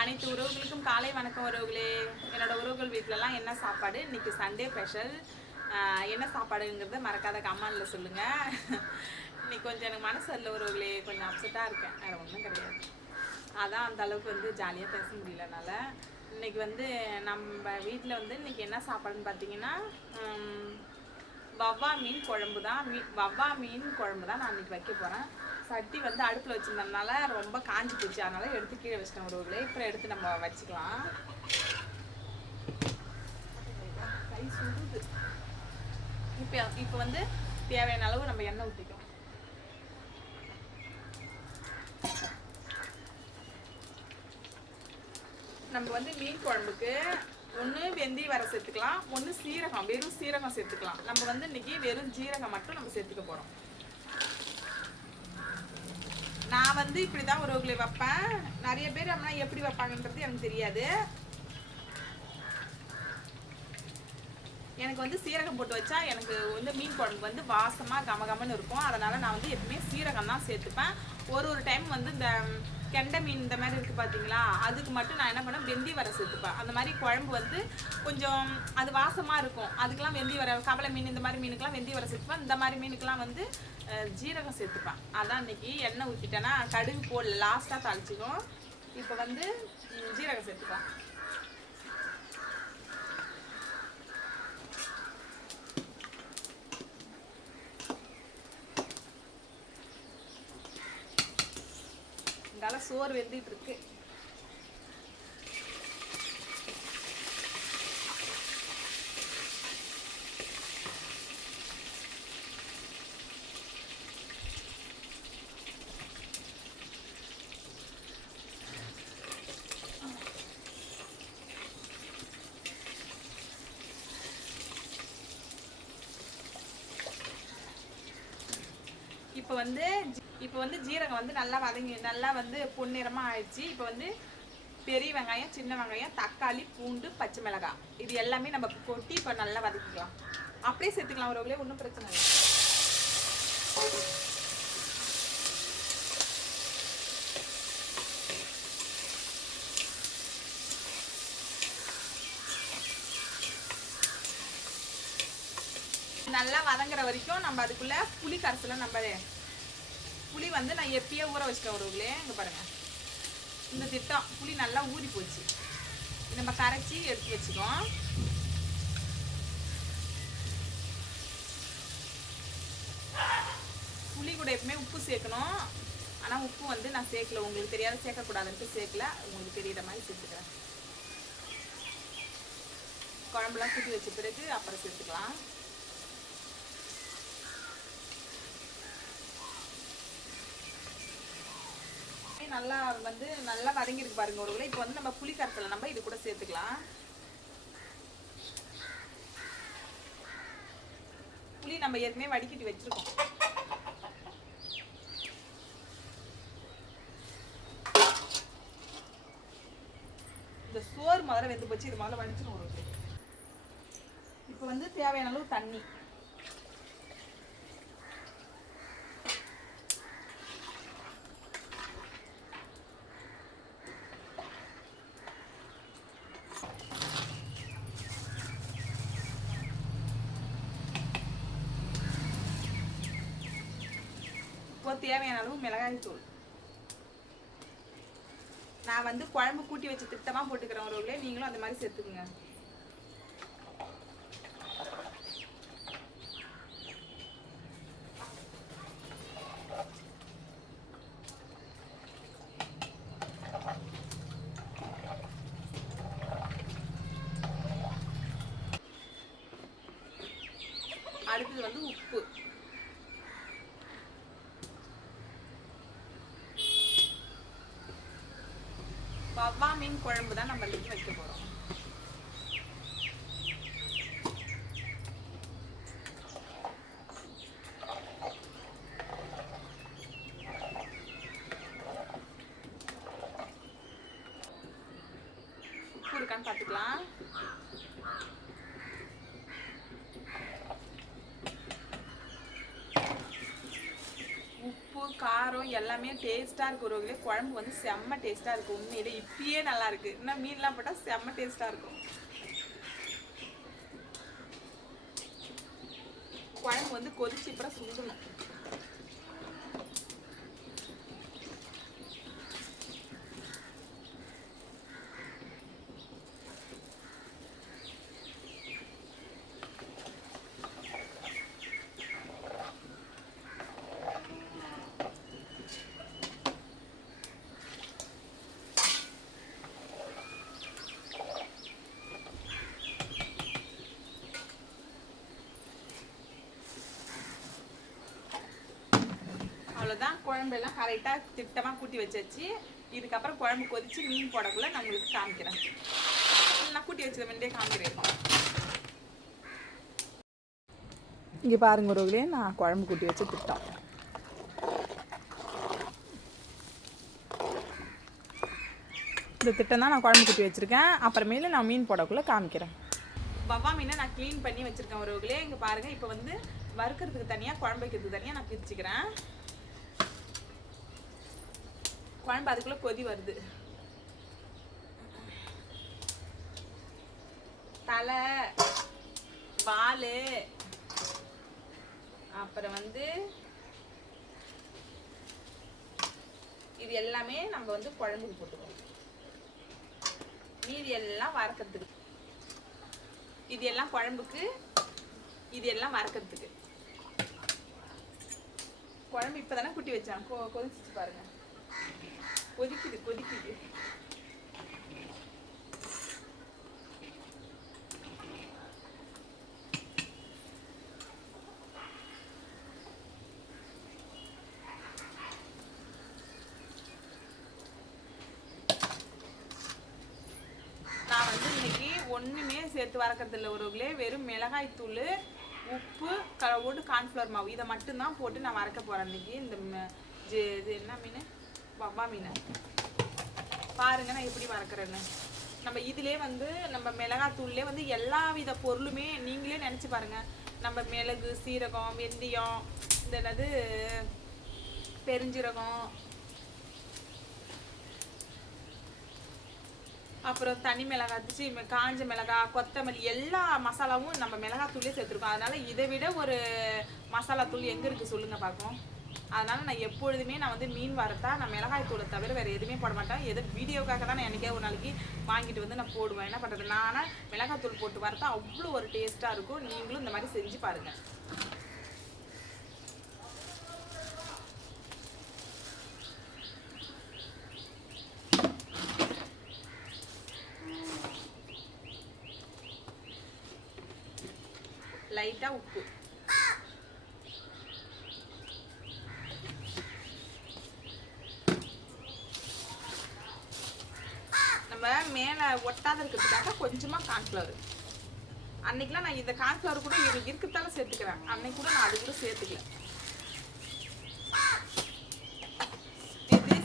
அனைத்து உறவுகளுக்கும் காலை வணக்கம் உறவுகளே. என்னோட உறவுகள் வீட்டிலலாம் என்ன சாப்பாடு? இன்னைக்கு சண்டே ஸ்பெஷல் என்ன சாப்பாடுங்கிறத மறக்காத கமெண்ட்ல சொல்லுங்க. இன்னைக்கு கொஞ்சம் எனக்கு மனசு இல்லை உறவுகளே. கொஞ்சம் அப்செட்டாக இருக்கேன். வேற ஒன்றும் கிடையாது. அதான் அந்த அளவுக்கு வந்து ஜாலியாக பேச முடியலனால இன்னைக்கு வந்து நம்ம வீட்டில் வந்து இன்னைக்கு என்ன சாப்பாடுன்னு பார்த்தீங்கன்னா வவ்வா மீன் குழம்பு தான் மீ வவ்வா மீன் குழம்பு தான் நான் இன்னைக்கு வைக்க போகிறேன் சட்டி வந்து அடுப்பில் வச்சிருந்ததுனால ரொம்ப காஞ்சி போச்சு. அதனால எடுத்து கீழே வச்சிட்டேன் உறவுகளே இப்போ எடுத்து நம்ம வச்சுக்கலாம். கை சுடுது இப்போ இப்போ வந்து தேவையான அளவு நம்ம எண்ணெய் ஊற்றிக்கலாம் நம்ம வந்து மீன் குழம்புக்கு ஒன்று வெந்தயம் வர சேர்த்துக்கலாம். ஒன்று சீரகம் வெறும் சீரகம் சேர்த்துக்கலாம். நம்ம வந்து இன்னைக்கு வெறும் ஜீரகம் மட்டும் நம்ம சேர்த்துக்க போகிறோம் நான் வந்து இப்படி தான் உறவுகளை வைப்பேன். நிறைய பேர் அப்படின்னா எப்படி வைப்பாங்கன்றது எனக்கு தெரியாது. எனக்கு வந்து சீரகம் போட்டு வச்சா எனக்கு வந்து மீன் குழம்பு வந்து வாசமாக கமகமன்னு இருக்கும். அதனால் நான் வந்து எப்பவுமே சீரகம் தான் சேர்த்துப்பேன். ஒரு ஒரு டைம் வந்து இந்த கெண்டை மீன் இந்த மாதிரி இருக்குது பார்த்தீங்களா அதுக்கு மட்டும் நான் என்ன பண்ணேன் வெந்தி வர சேர்த்துப்பேன். அந்த மாதிரி குழம்பு வந்து கொஞ்சம் அது வாசமாக இருக்கும். அதுக்கெலாம் வெந்தி வர கவலை மீன் இந்த மாதிரி மீனுக்கெலாம் வெந்தி வர சேர்த்துப்பேன். இந்த மாதிரி மீனுக்கெலாம் வந்து ஜீரகம் சேர்த்துப்பேன். அதான் இன்னைக்கு எண்ணெய் ஊற்றிட்டேன்னா கடுகு போடல லாஸ்ட்டாக தாளிச்சிக்கும் இப்போ வந்து ஜீரகம் சேர்த்துப்பேன். சோறு வெந்துட்டு இருக்கு. இப்போ வந்து இப்போ வந்து ஜீரகம் வந்து நல்லா வதங்கி நல்லா வந்து பொன்னிறமாக ஆயிடுச்சு. இப்போ வந்து பெரிய வெங்காயம் சின்ன வெங்காயம் தக்காளி பூண்டு பச்சை மிளகாய். இது எல்லாமே நம்ம கொட்டி இப்போ நல்லா வதக்கிக்கலாம். அப்படியே சேர்த்துக்கலாம் ஒரு ஒன்றும் பிரச்சனை இல்லை. நல்லா வதங்குற வரைக்கும் நம்ம அதுக்குள்ள புளி கரைசலை நம்ம புளி வந்து நான் எப்பயே ஊற வச்சிட்டேன் உறவுகளே இங்கே பாருங்கள் இந்த திட்டம் புளி நல்லா ஊறி போச்சு. நம்ம கரைச்சி எடுத்து வச்சுக்கோம் புளி கூட எப்பவுமே உப்பு சேர்க்கணும். ஆனால் உப்பு வந்து நான் சேர்க்கல. உங்களுக்கு தெரியாத சேர்க்கக்கூடாதுன்ட்டு சேர்க்கல. உங்களுக்கு தெரியிற மாதிரி சேர்த்துக்கிறேன். குழம்புலாம் கூட்டி வச்ச பிறகு அப்புறம் சேர்த்துக்கலாம். நல்லா வந்து நல்லா வதங்கிருக்கு பாருங்க ஒரு இப்போ வந்து நம்ம புளி கரத்தில் நம்ம இது கூட சேர்த்துக்கலாம். புளி நம்ம ஏற்கனவே வடிக்கட்டி வச்சிருக்கோம். இந்த சோறு முதல்ல வெந்து போச்சு இது முதல்ல வடிச்சிடும் ஒரு இப்போ வந்து தேவையான அளவு தண்ணி. இப்போ தேவையான அளவு மிளகாய் தூள். நான் வந்து குழம்பு கூட்டி வச்சு திட்டமா போட்டுக்கிறேன் ஒருவர்களே நீங்களும் அந்த மாதிரி சேர்த்துக்குங்க. அடுத்தது வந்து உப்பு வவ்வா மீன் குழம்பு தான் நம்ம இன்னைக்கு வைக்க போறோம். இருக்கான்னு பார்த்துக்கலாம் உப்பு காரம் எல்லாமே டேஸ்ட்டாக இருக்கு உறவுகளே குழம்பு வந்து செம்ம டேஸ்ட்டாக இருக்குது உண்மையிலே இப்பயே நல்லா இருக்கு. இன்னும் மீன்லாம் போட்டால் செம்ம டேஸ்ட்டாக இருக்கும். குழம்பு வந்து கொதிச்சு அப்புறம் சுண்டணும் குழம்பெல்லாம் கரெக்டாக திட்டமாக கூட்டி வச்சாச்சு. இதுக்கப்புறம் குழம்பு கொதிச்சு மீன் போடக்குள்ள நான் உங்களுக்கு காமிக்கிறேன். நான் கூட்டி வச்சத வேண்டிய காமிக்கிறேன். இங்கே பாருங்க ஒருவர்களே நான் குழம்பு கூட்டி வச்சு திட்டம். இந்த திட்டம் தான் நான் குழம்பு கூட்டி வச்சுருக்கேன். அப்புறமேல நான் மீன் போடக்குள்ளே காமிக்கிறேன். வவ்வா மீனை நான் க்ளீன் பண்ணி வச்சுருக்கேன் ஒருவர்களே இங்கே பாருங்கள் இப்போ வந்து வறுக்கிறதுக்கு தனியாக குழம்பு வைக்கிறதுக்கு தனியாக நான் பிரிச்சுக்கிறேன். குழம்பு அதுக்குள்ளே கொதி வருது. தலை பால் அப்புறம் வந்து இது எல்லாமே நம்ம வந்து குழம்புக்கு போட்டுக்கணும். மீதி எல்லாம் வறுக்கிறதுக்கு. இது எல்லாம் குழம்புக்கு இது எல்லாம் வறுக்கிறதுக்கு. குழம்பு இப்பதானே குட்டி வச்சான். கொ பாருங்கள் கொதிக்குது கொதிக்குது. நான் வந்து இன்னைக்கு ஒன்றுமே சேர்த்து வறக்கிறது இல்லை உறவுகளே. வெறும் மிளகாய் தூள் உப்பு க ஓட்டு கார்ன்ஃப்ளவர் மாவு. இதை மட்டும்தான் போட்டு நான் வறக்க போறேன் இன்னைக்கு. இந்த இது என்ன மீன்? வவ்வா மீன். பாருங்க நான் எப்படி வறக்கிறேன்னு நம்ம இதுலேயே வந்து நம்ம மிளகாத்தூள்லே வந்து எல்லா வித பொருளுமே நீங்களே நினச்சி பாருங்கள் நம்ம மிளகு சீரகம் வெந்தயம் இந்த என்னது பெருஞ்சீரகம். அப்புறம் தனி மிளகாய் சி, காஞ்ச மிளகாய் கொத்தமல்லி எல்லா மசாலாவும் நம்ம மிளகாத்தூள்லேயே சேர்த்துருக்கோம். அதனால் இதை விட ஒரு மசாலா தூள் எங்கே இருக்குது சொல்லுங்கள் பார்ப்போம் அதனால நான் எப்பொழுதுமே நான் வந்து மீன் வறுத்தா நான் மிளகாய் தூளை தவிர வேறு எதுவுமே போட மாட்டேன். எது வீடியோக்காக தான் நான் எனக்கே ஒரு நாளைக்கு வாங்கிட்டு வந்து நான் போடுவேன். என்ன பண்ணுறது நானா மிளகாய் தூள் போட்டு வறுத்தா அவ்வளோ ஒரு டேஸ்ட்டாக இருக்கும். நீங்களும் இந்த மாதிரி செஞ்சு பாருங்க. லைட்டாக உப்பு நம்ம மேல ஒட்டாத இருக்கிறதுக்காக கொஞ்சமா கான்ஃப்ளவர் அன்னைக்கெல்லாம் நான் இந்த கான்ஃப்ளவர் கூட எனக்கு இருக்கத்தால சேர்த்துக்கிறேன். அன்னைக்கு கூட நான் அது கூட சேர்த்துக்கல.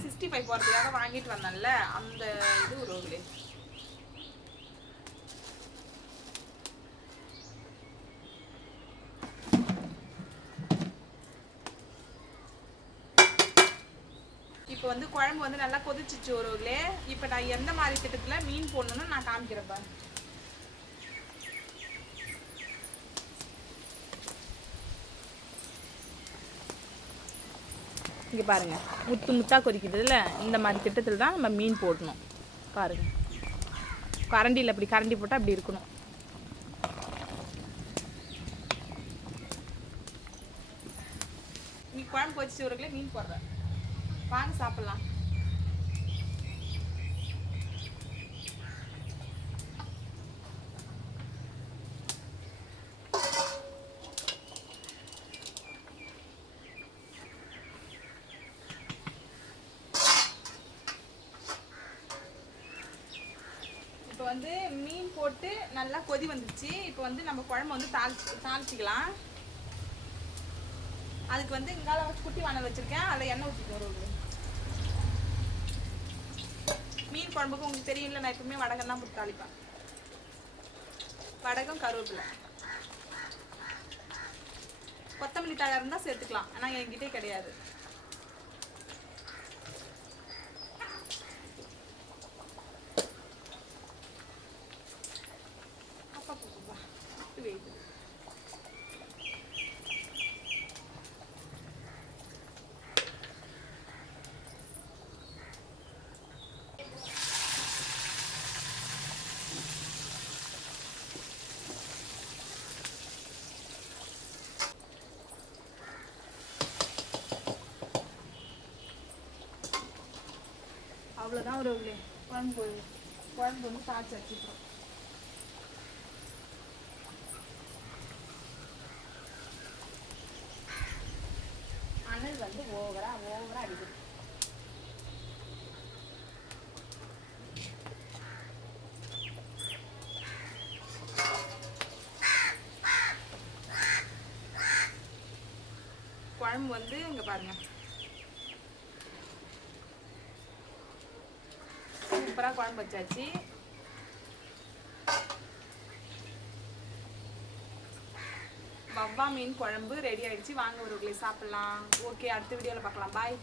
சிக்ஸ்டி ஃபைவ் போகிறதுக்காக வாங்கிட்டு வந்தேன்ல அந்த இது ஒரு வந்து குழம்பு வந்து நல்லா கொதிச்சிச்சு ஒருவர்களே இப்போ நான் எந்த மாதிரி திட்டத்தில் மீன் போடணும்னு நான் காமிக்கிறேன் பாருங்க இங்கே பாருங்க முத்து முத்தாக கொதிக்குதுல்ல? இந்த மாதிரி திட்டத்தில் தான் நம்ம மீன் போடணும். பாருங்க. கரண்டியில் அப்படி கரண்டி போட்டால் அப்படி இருக்கணும். நீ குழம்பு வச்சு ஒரு மீன் போடுறேன் வாங்க சாப்பிடலாம். இப்போ வந்து மீன் போட்டு நல்லா கொதி வந்துச்சு இப்போ வந்து நம்ம குழம்பு வந்து தாளிச்சு தாளிச்சிக்கலாம். அதுக்கு வந்து இங்கால குட்டி வானல் வச்சிருக்கேன். அதில் எண்ணெய் ஊற்றிட்டு வருவது மீன் குழம்புக்கு உங்களுக்கு தெரியல நான் எப்பவுமே வடகம் தான் போட்டு தாளிப்பேன். வடகம் கருவேப்பிலை. கொத்தமல்லி தழை இருந்தால் சேர்த்துக்கலாம். ஆனால் என்கிட்டே கிடையாது. அவ்வளோதான் உறவுகளே குழம்பு குழம்பு வந்து காய்ச்சி வச்சுக்கிறோம் அனல் வந்து ஓவரா ஓவரா அடிக்குது குழம்பு வந்து இங்க பாருங்க சூப்பராக குழம்பு வச்சாச்சு. வவ்வா மீன் குழம்பு ரெடி ஆயிடுச்சு. வாங்க ஒரு சாப்பிடலாம். ஓகே அடுத்த வீடியோவில் பார்க்கலாம். பாய்